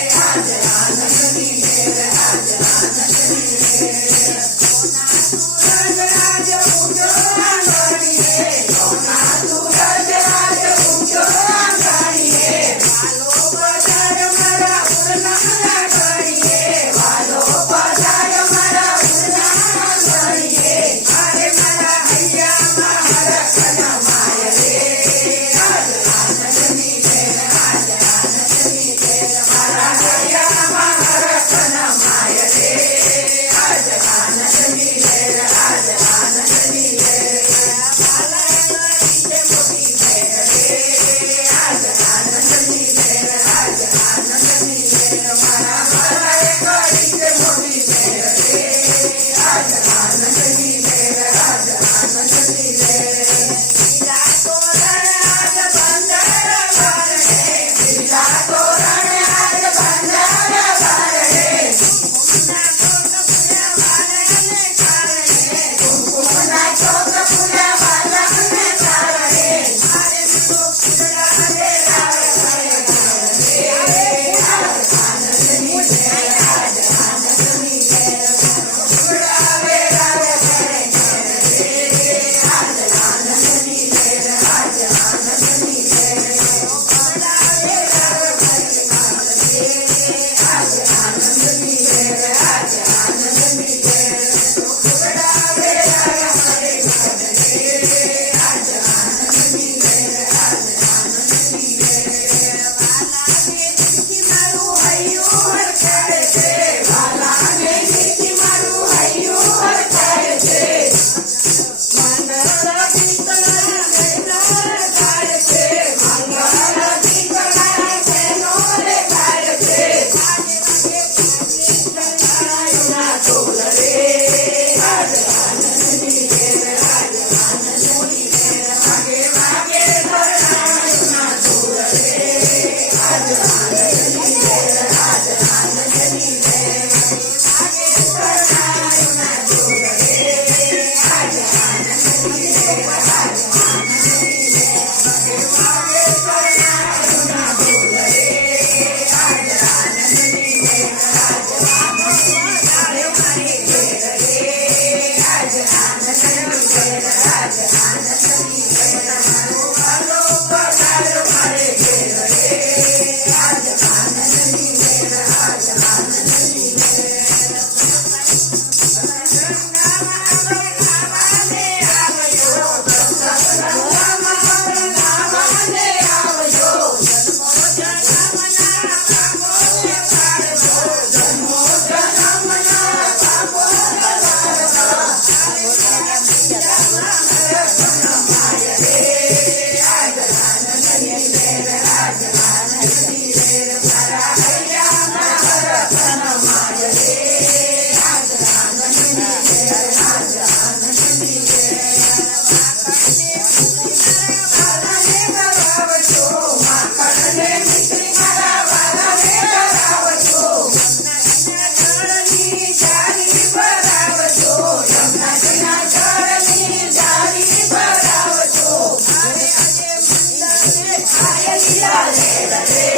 I Yes. Deus.